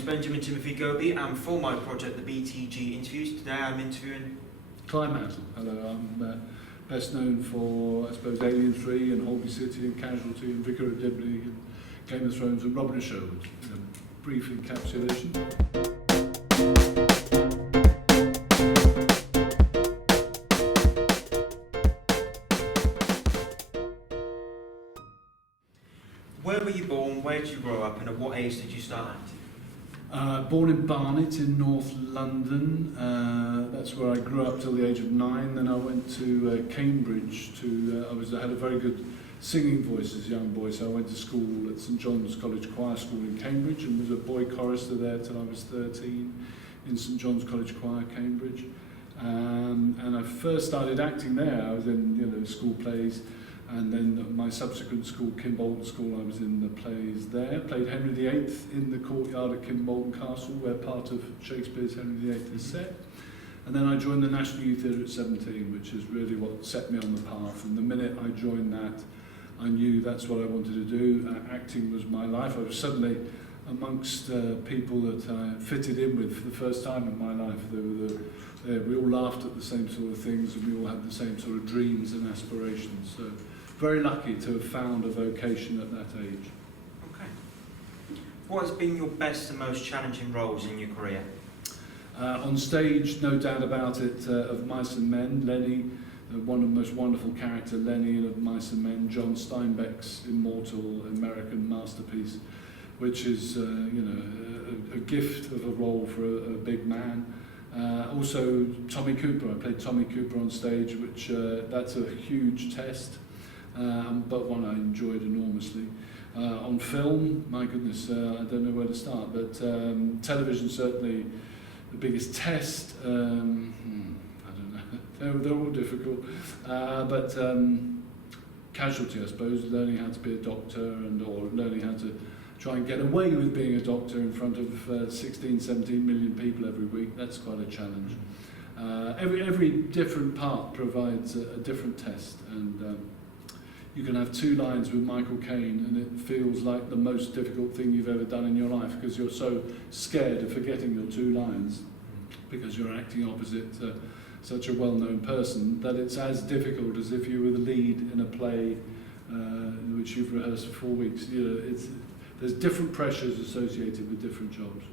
name's Benjamin Timothy Goby, and for my project, the BTG Interviews, today I'm interviewing Clive Mantle. Hello, I'm best known for, I suppose, Alien 3 and Holby City and Casualty and Vicar of Dibley and Game of Thrones and Robin and Sherwood. Brief encapsulation. Where were you born, where did you grow up, and at what age did you start acting? Born in Barnet in North London. That's where I grew up till the age of 9. Then I went to Cambridge. I had a very good singing voice as a young boy, so I went to school at St John's College Choir School in Cambridge and was a boy chorister there till I was 13 in St John's College Choir, Cambridge. And I first started acting there. I was in school plays. And then my subsequent school, Kimbolton School, I was in the plays there. Played Henry VIII in the courtyard at Kimbolton Castle, where part of Shakespeare's Henry VIII is set. And then I joined the National Youth Theatre at 17, which is really what set me on the path. And the minute I joined that, I knew that's what I wanted to do. Acting was my life. I was suddenly amongst people that I fitted in with for the first time in my life. We all laughed at the same sort of things, and we all had the same sort of dreams and aspirations. So very lucky to have found a vocation at that age. Okay. What has been your best and most challenging roles in your career? On stage, no doubt about it, of Mice and Men, Lenny, one of the most wonderful character, Lenny, of Mice and Men, John Steinbeck's immortal American masterpiece, which is a gift of a role for a big man. Also Tommy Cooper, I played Tommy Cooper on stage, which that's a huge test, but one I enjoyed enormously. On film, my goodness, I don't know where to start, but television certainly the biggest test. I don't know, they're all difficult, but Casualty, I suppose, learning how to be a doctor or learning how to try and get away with being a doctor in front of 16, 17 million people every week. That's quite a challenge. Every different part provides a different test, and you can have 2 lines with Michael Caine and it feels like the most difficult thing you've ever done in your life because you're so scared of forgetting your 2 lines because you're acting opposite such a well-known person that it's as difficult as if you were the lead in a play which you've rehearsed for 4 weeks. There's different pressures associated with different jobs.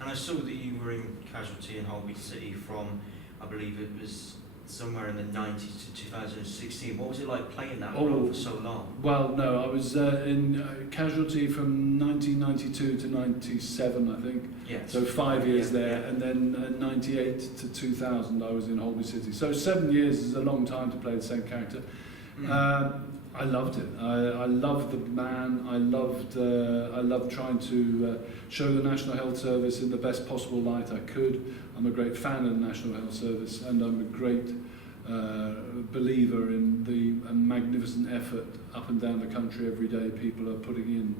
And I saw that you were in Casualty in Holby City from, I believe it was somewhere in the 90s to 2016. What was it like playing that role for so long? Well, no, I was in Casualty from 1992 to 97, I think. Yes. So 5 years there, and then 98 to 2000 I was in Holby City. So 7 years is a long time to play the same character. I loved it. I loved the man. I loved trying to show the National Health Service in the best possible light I could. I'm a great fan of the National Health Service, and I'm a great believer in the magnificent effort up and down the country every day people are putting in,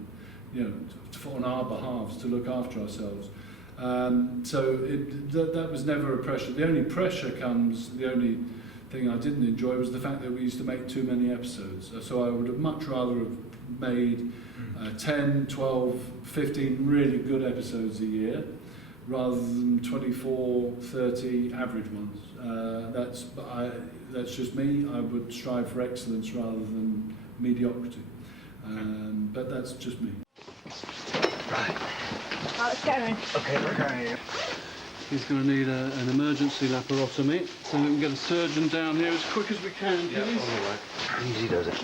on our behalves to look after ourselves. So that was never a pressure. The only pressure comes, the only thing I didn't enjoy was the fact that we used to make too many episodes. So I would have much rather have made 10, 12, 15 really good episodes a year rather than 24, 30 average ones. That's just me. I would strive for excellence rather than mediocrity. But that's just me. Right. Let's get her in. Okay, we're going. He's going to need an emergency laparotomy, so we can get a surgeon down here as quick as we can, please. Yeah, all right. Easy does it.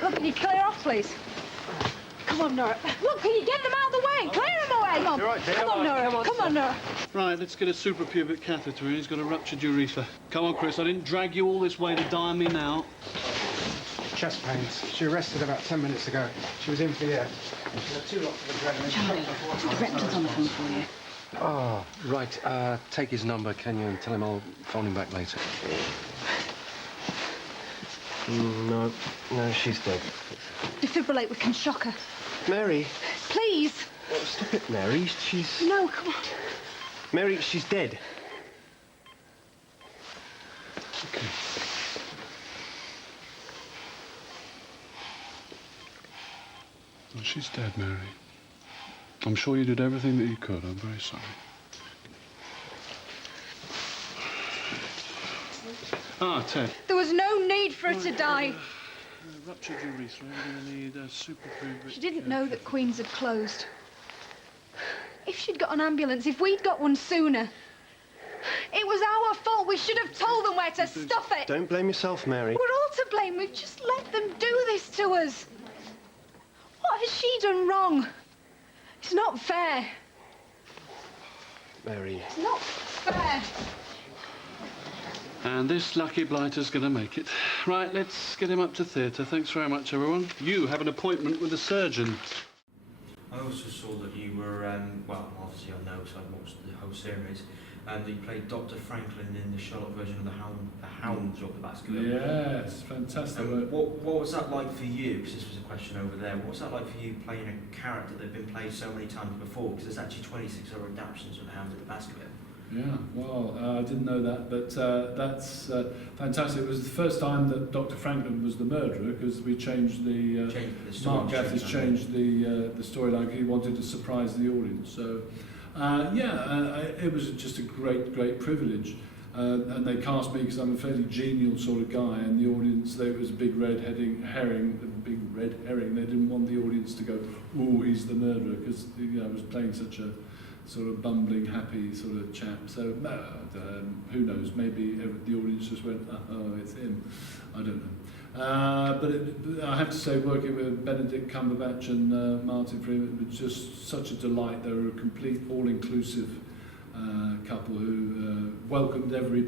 Look, can you clear off, please? Come on, Nora. Look, can you get them out of the way? Clear them away. Come on. You're right, dear. Come on, Nora. Come on, Nora. Right, let's get a suprapubic catheter in. He's got a ruptured urethra. Come on, Chris, I didn't drag you all this way to die on me now. Chest pains. She arrested about 10 minutes ago. She was in for the air. She had 2 lots of adrenaline. Charlie, the director's on the phone for you. Oh, right. Take his number, can you, and tell him I'll phone him back later. No, she's dead. Defibrillate, we can shock her. Mary. Please. Oh, stop it, Mary. She's... No, come on. Mary, she's dead. Okay. Well, she's dead, Mary. I'm sure you did everything that you could. I'm very sorry. Ah, Ted. There was no need for her to die. Ruptured urethra. We're going to need a super-proof... She didn't know that Queen's had closed. If she'd got an ambulance, if we'd got one sooner... It was our fault. We should have told them where to stuff it. Don't blame yourself, Mary. We're all to blame. We've just let them do this to us. What has she done wrong? It's not fair. Mary. It's not fair. And this lucky blighter's going to make it. Right, let's get him up to theatre. Thanks very much, everyone. You have an appointment with the surgeon. I also saw that you were, well, obviously I know because I watched the whole series, that you played Dr. Franklin in the Sherlock version of the Hounds of the Baskerville. Yes, fantastic. What was that like for you? Because this was a question over there. What was that like for you playing a character that had been played so many times before? Because there's actually 26 other adaptations of the Hounds of the Baskerville. Yeah, well, I didn't know that, but that's fantastic. It was the first time that Dr. Franklin was the murderer, because we changed the Mark Gatiss changed the storyline. He wanted to surprise the audience. So, it was just a great privilege. And they cast me because I'm a fairly genial sort of guy, and the audience, there was a big red herring. They didn't want the audience to go, "Ooh, he's the murderer," because I was playing such a sort of bumbling, happy sort of chap. So who knows? Maybe the audience just went, "Oh, it's him." I don't know. But I have to say, working with Benedict Cumberbatch and Martin Freeman, it was just such a delight. They were a complete, all-inclusive couple who welcomed every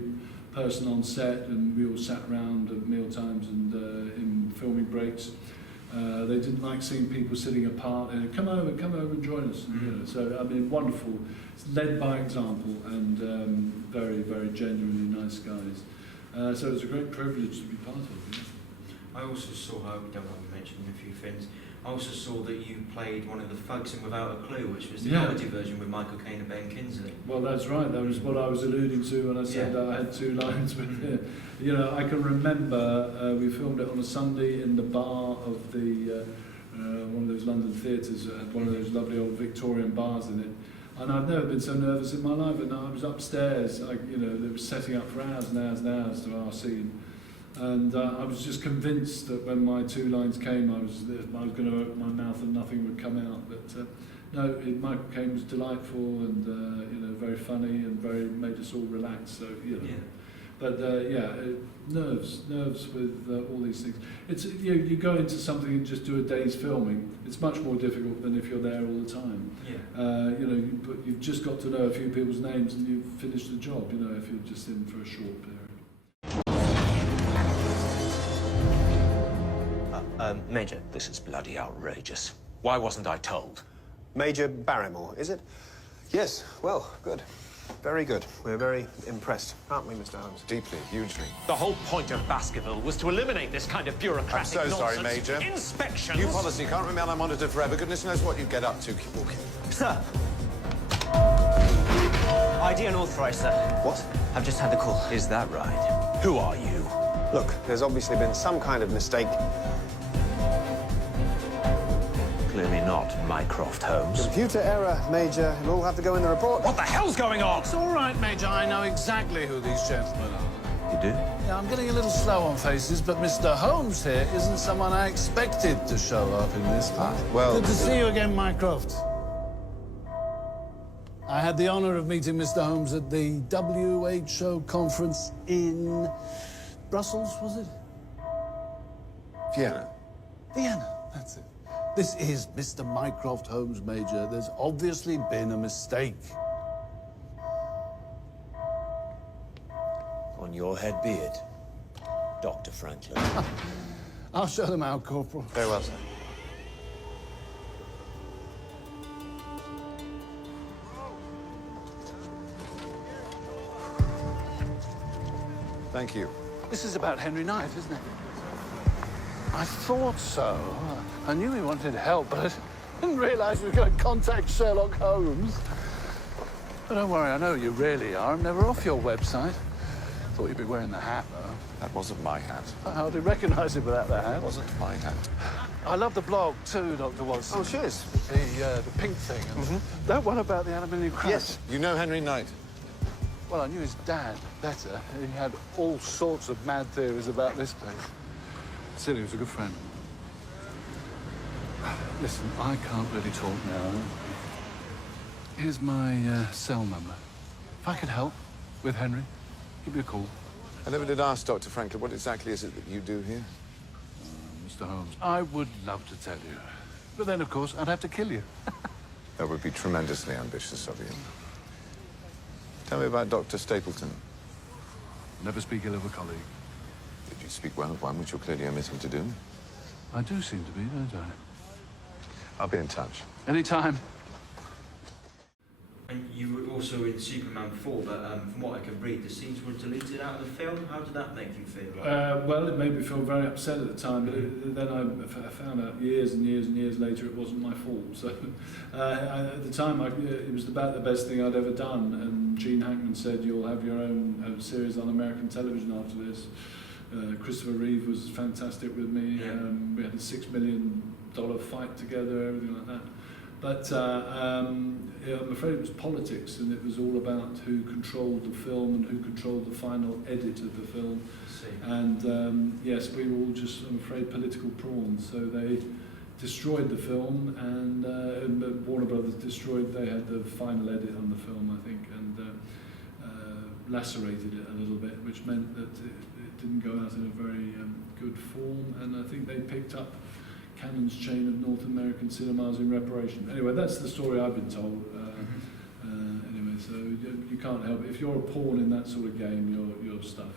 person on set, and we all sat around at meal times and in filming breaks. They didn't like seeing people sitting apart. Come over and join us. You know, so I mean, wonderful. It's led by example, and very genuinely nice guys. So it was a great privilege to be part of. Yeah. I also saw, I don't want to mention a few things. I also saw that you played one of the folks in Without a Clue, which was the comedy version with Michael Caine and Ben Kingsley. Well, that's right. That was what I was alluding to when I said I had two lines with it. You know, I can remember we filmed it on a Sunday in the bar of the one of those London theatres, one of those lovely old Victorian bars in it. And I've never been so nervous in my life. And I was upstairs, they were setting up for hours and hours and hours to our scene. And I was just convinced that when my two lines came, I was going to open my mouth and nothing would come out. But Michael Caine was delightful and very funny and made us all relax. So but nerves with all these things. It's you go into something and just do a day's filming. It's much more difficult than if you're there all the time. You've just got to know a few people's names and you've finished the job. If you're just in for a short period. Major, this is bloody outrageous. Why wasn't I told? Major Barrymore, is it? Yes, well, good. Very good. We're very impressed, aren't we, Mr. Holmes? Deeply, hugely. The whole point of Baskerville was to eliminate this kind of bureaucratic I'm so sorry, nonsense. Major. Inspections. New policy can't remain unmonitored forever. Goodness knows what you'd get up to. Keep walking. Sir. ID unauthorized, sir. What? I've just had the call. Is that right? Who are you? Look, there's obviously been some kind of mistake. Clearly not Mycroft Holmes. Computer error, Major. It'll all have to go in the report. What the hell's going on? It's all right, Major. I know exactly who these gentlemen are. You do? Yeah, I'm getting a little slow on faces, but Mr. Holmes here isn't someone I expected to show up in this part. Well... Good to see you again, Mycroft. I had the honour of meeting Mr. Holmes at the WHO conference in Brussels, was it? Vienna. Vienna, that's it. This is Mr. Mycroft Holmes, Major. There's obviously been a mistake. On your head be it, Dr. Franklin. I'll show them out, Corporal. Very well, sir. Thank you. This is about Henry Knight, isn't it? I thought so. I knew he wanted help, but I didn't realise we were going to contact Sherlock Holmes. But don't worry, I know who you really are. I'm never off your website. Thought you'd be wearing the hat, though. That wasn't my hat. I hardly recognise it without the hat. It wasn't my hat. I love the blog too, Dr. Watson. Oh, cheers. The pink thing. And that one about the aluminium crab. Yes. You know Henry Knight? Well, I knew his dad better. He had all sorts of mad theories about this place. Still, he was a good friend. Listen, I can't really talk now. Here's my cell number. If I could help with Henry, give me a call. I never did ask Dr. Franklin, what exactly is it that you do here? Mr. Holmes, I would love to tell you. But then, of course, I'd have to kill you. That would be tremendously ambitious of you. Tell me about Dr. Stapleton. Never speak ill of a colleague. Did you speak well of one, which you're clearly omitting to do? I do seem to be, don't I? I'll be in touch. Anytime. And you were also in Superman 4, but from what I could read, the scenes were deleted out of the film. How did that make you feel? Well, it made me feel very upset at the time, but then I found out years and years and years later it wasn't my fault. So at the time, it was about the best thing I'd ever done. And Gene Hackman said, "You'll have your own series on American television after this." Christopher Reeve was fantastic with me. Yeah. We had a $6 million fight together, everything like that. But I'm afraid it was politics, and it was all about who controlled the film and who controlled the final edit of the film. And yes, we were all just, I'm afraid, political pawns. So they destroyed the film, and Warner Brothers destroyed. They had the final edit on the film, I think, and lacerated it a little bit, which meant that it didn't go out in a very good form. And I think they picked up Cannon's chain of North American cinemas in reparation. Anyway, that's the story I've been told. Anyway, so you can't help it. If you're a pawn in that sort of game, you're stuffed.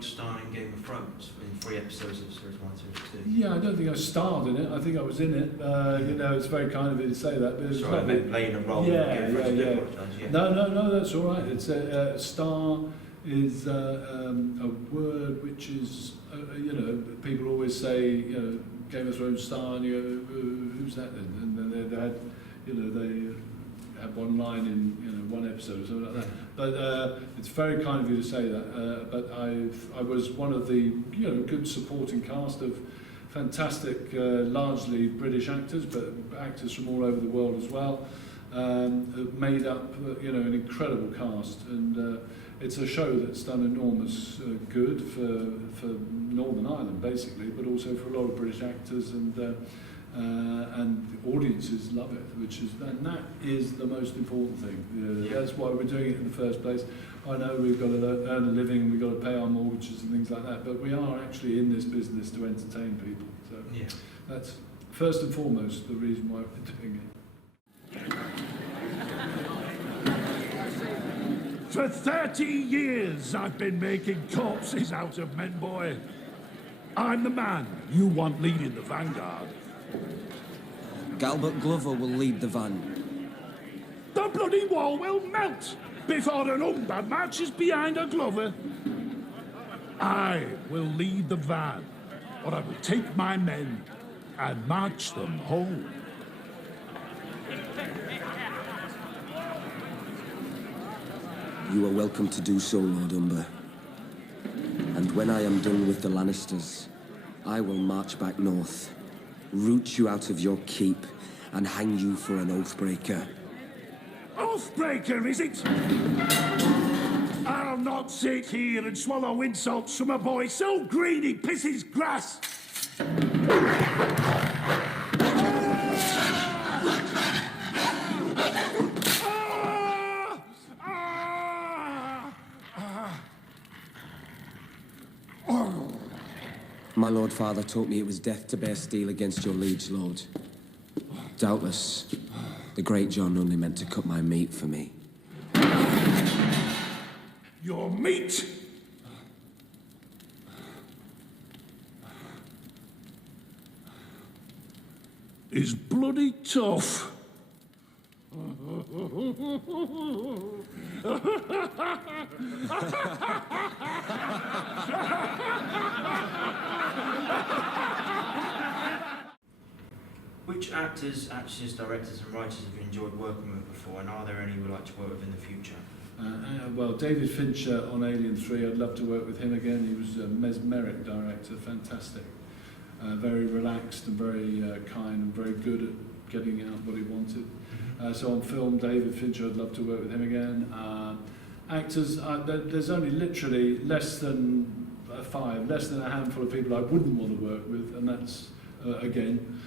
Starring Game of Thrones in 3 episodes of series 1, series 2. Yeah, I don't think I starred in it. I think I was in it. You know, it's very kind of you to say that, but it's not playing a role. Yeah. Yeah. No, that's all right. It's star is a word which is, you know, people always say, you know, Game of Thrones star, and you go, who's that then? And then they had, you know, they had one line in, you know, one episode or something like that. But it's very kind of you to say that. But I was one of the, you know, good supporting cast of fantastic, largely British actors, but actors from all over the world as well, have made up, an incredible cast, and it's a show that's done enormous good for Northern Ireland, basically, but also for a lot of British actors, and audiences love it, and that is the most important thing. That's why we're doing it in the first place. I know we've got to earn a living, we've got to pay our mortgages and things like that, but we are actually in this business to entertain people. So that's first and foremost the reason why we're doing it. For 30 years I've been making corpses out of men, boy. I'm the man you want leading the vanguard. Galbert Glover will lead the van. The bloody wall will melt before an Umber marches behind a Glover. I will lead the van, or I will take my men and march them home. You are welcome to do so, Lord Umber. And when I am done with the Lannisters, I will march back north, root you out of your keep, and hang you for an oathbreaker. Oathbreaker, is it? I'll not sit here and swallow insults from a boy so green he pisses grass. My Lord Father taught me it was death to bear steel against your liege lord. Doubtless, the great John only meant to cut my meat for me. Your meat? Is bloody tough. Which actors, actresses, directors and writers have you enjoyed working with before, and are there any you would like to work with in the future? Well, David Fincher on Alien 3, I'd love to work with him again. He was a mesmeric director, fantastic. Very relaxed and very kind and very good at getting out what he wanted. So on film, David Fincher, I'd love to work with him again. Actors, there's only literally less than less than a handful of people I wouldn't want to work with, and that's, again,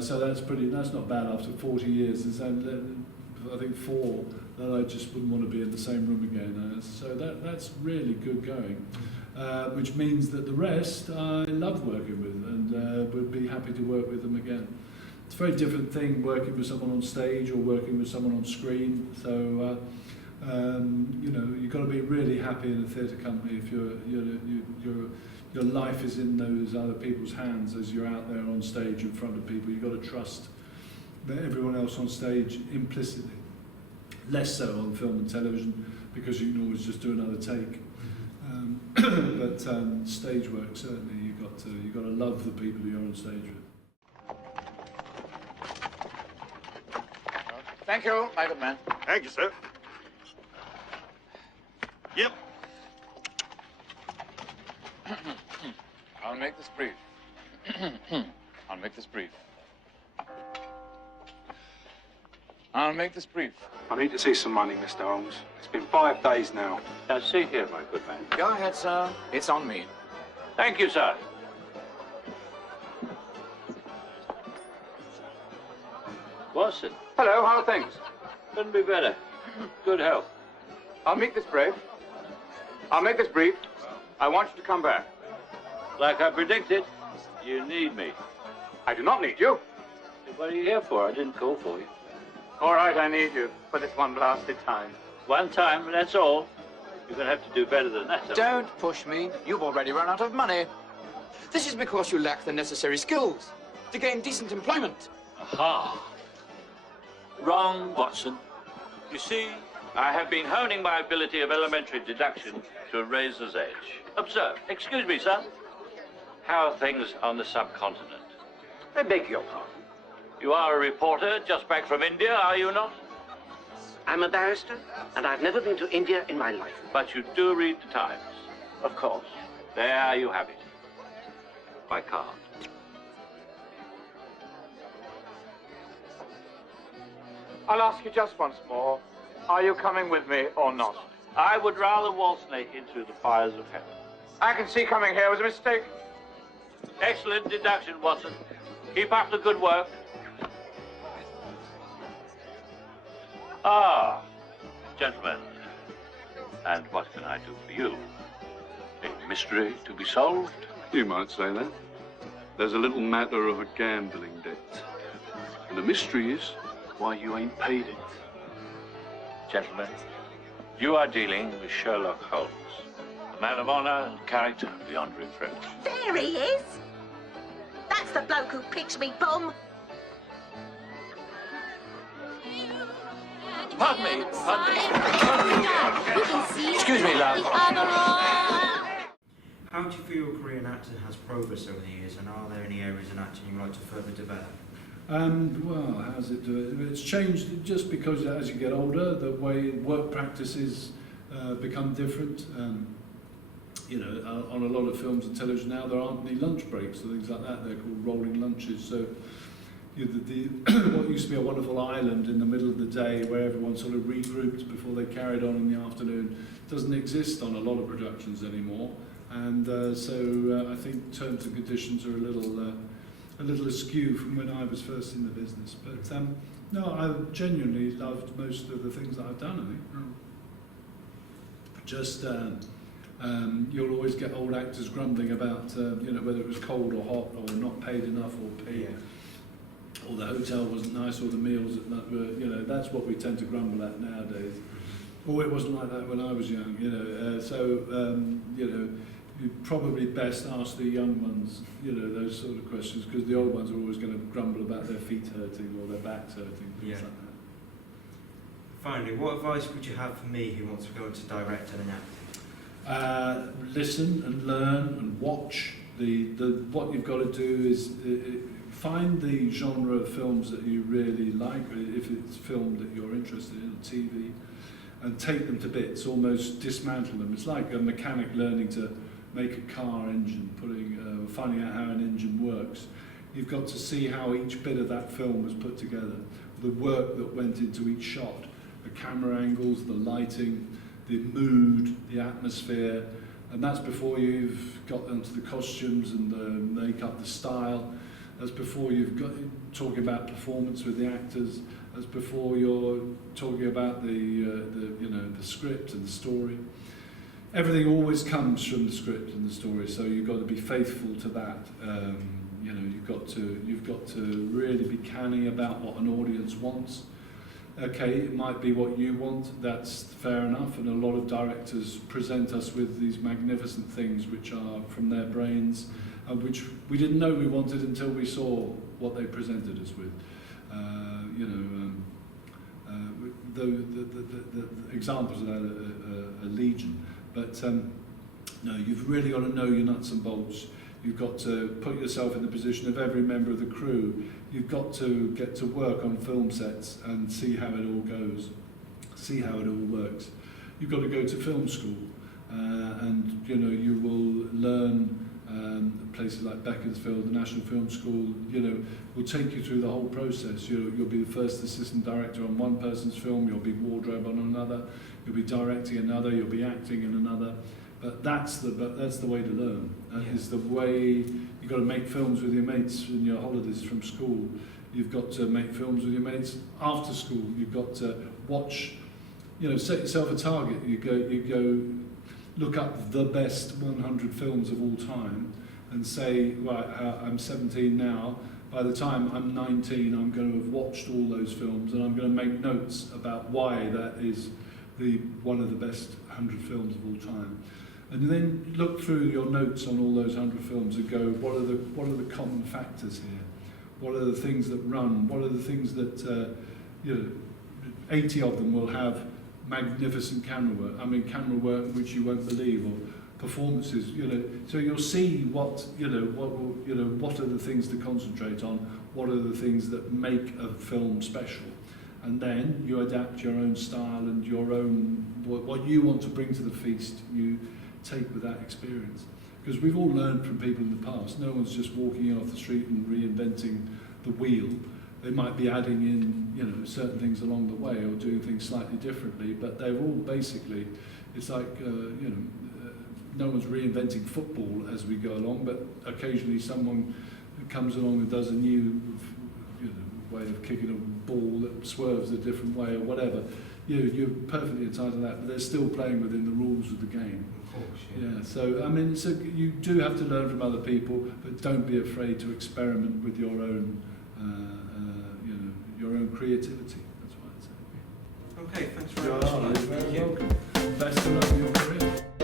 so that's not bad after 40 years. There's I think 4 that I just wouldn't want to be in the same room again. So that's really good going, which means that the rest I love working with and would be happy to work with them again. It's a very different thing working with someone on stage or working with someone on screen. So you've got to be really happy in a theatre company if your life is in those other people's hands as you're out there on stage in front of people. You've got to trust that everyone else on stage implicitly. Less so on film and television because you can always just do another take. But stage work, certainly you've got to love the people you're on stage with. Thank you, my good man. Thank you, sir. Yep. I'll make this brief. I'll make this brief. I'll make this brief. I need to see some money, Mr. Holmes. It's been 5 days now. Now, see here, my good man. Go ahead, sir. It's on me. Thank you, sir. Watson. Hello, how are things? Couldn't be better. Good health. I'll make this brief. I'll make this brief. I want you to come back. Like I predicted, you need me. I do not need you. What are you here for? I didn't call for you. All right, I need you for this one blasted time. One time, that's all. You're going to have to do better than that. Don't push me. You've already run out of money. This is because you lack the necessary skills to gain decent employment. Aha. Wrong, Watson. You see, I have been honing my ability of elementary deduction to a razor's edge. Observe. Excuse me, sir. How are things on the subcontinent? I beg your pardon. You are a reporter just back from India, are you not? I'm a barrister, and I've never been to India in my life. But you do read the Times. Of course. There you have it. By card. I'll ask you just once more. Are you coming with me or not? I would rather waltz naked through the fires of heaven. I can see coming here was a mistake. Excellent deduction, Watson. Keep up the good work. Ah, gentlemen. And what can I do for you? A mystery to be solved? You might say that. There's a little matter of a gambling debt. And the mystery is why you ain't paid it. Gentlemen, you are dealing with Sherlock Holmes, a man of honor and character beyond reproach. There he is! That's the bloke who pitched me bomb. Pardon me. Excuse me, love. How do you feel your career in acting has progressed over the years, and are there any areas in acting you'd like to further develop? Well, how's it do it? It's changed just because as you get older, the way work practices become different. You know, on a lot of films and television now, there aren't any lunch breaks or things like that. They're called rolling lunches. So what used to be a wonderful island in the middle of the day where everyone sort of regrouped before they carried on in the afternoon doesn't exist on a lot of productions anymore. And so I think terms and conditions are a little askew from when I was first in the business. But no, I've genuinely loved most of the things that I've done, I think. Just you'll always get old actors grumbling about you know, whether it was cold or hot or not paid enough or paid, or the hotel wasn't nice or the meals were, you know, that's what we tend to grumble at nowadays. Oh, it wasn't like that when I was young, you know. You know, you'd probably best ask the young ones, you know, those sort of questions, because the old ones are always going to grumble about their feet hurting or their backs hurting, things like that. Finally, what advice would you have for me who wants to go into directing and acting? Listen and learn and watch. What you've got to do is find the genre of films that you really like, if it's film that you're interested in, TV, and take them to bits, almost dismantle them. It's like a mechanic learning to make a car engine, finding out how an engine works. You've got to see how each bit of that film was put together, the work that went into each shot, the camera angles, the lighting, the mood, the atmosphere, and that's before you've got onto the costumes and the makeup, the style. That's before you've got talking about performance with the actors. That's before you're talking about the you know, the script and the story. Everything always comes from the script and the story, so you've got to be faithful to that. You know, you've got to really be canny about what an audience wants. Okay, it might be what you want, that's fair enough, and a lot of directors present us with these magnificent things which are from their brains, which we didn't know we wanted until we saw what they presented us with. You know, the examples of that are legion, but no, you've really got to know your nuts and bolts. You've got to put yourself in the position of every member of the crew. You've got to get to work on film sets and see how it all goes, see how it all works. You've got to go to film school, and you know, you will learn places like Beaconsfield, the National Film School, you know, will take you through the whole process. You'll be the first assistant director on one person's film, you'll be wardrobe on another, you'll be directing another, you'll be acting in another. But that's the way to learn. Is the way you've got to make films with your mates in your holidays from school. You've got to make films with your mates after school. You've got to watch, you know, set yourself a target. You go look up the best 100 films of all time and say, right, I'm 17 now. By the time I'm 19, I'm going to have watched all those films and I'm going to make notes about why that is one of the best 100 films of all time. And then look through your notes on all those 100 films and go, what are the common factors here? What are the things that run? What are the things that, you know, 80 of them will have magnificent camera work. I mean, camera work which you won't believe, or performances, you know. So you'll see what are the things to concentrate on, what are the things that make a film special. And then you adapt your own style and your own, what you want to bring to the feast, you take with that experience. Because we've all learned from people in the past. No one's just walking off the street and reinventing the wheel. They might be adding in, you know, certain things along the way or doing things slightly differently, but they're all basically, it's like, you know, no one's reinventing football as we go along, but occasionally someone comes along and does a new, you know, way of kicking a ball that swerves a different way or whatever. You're perfectly entitled to that, but they're still playing within the rules of the game. Of course, yeah. So I mean, so you do have to learn from other people, but don't be afraid to experiment with your own, you know, your own creativity. That's what I'd say. Okay, thanks very much. You're very welcome. Best of luck in your career.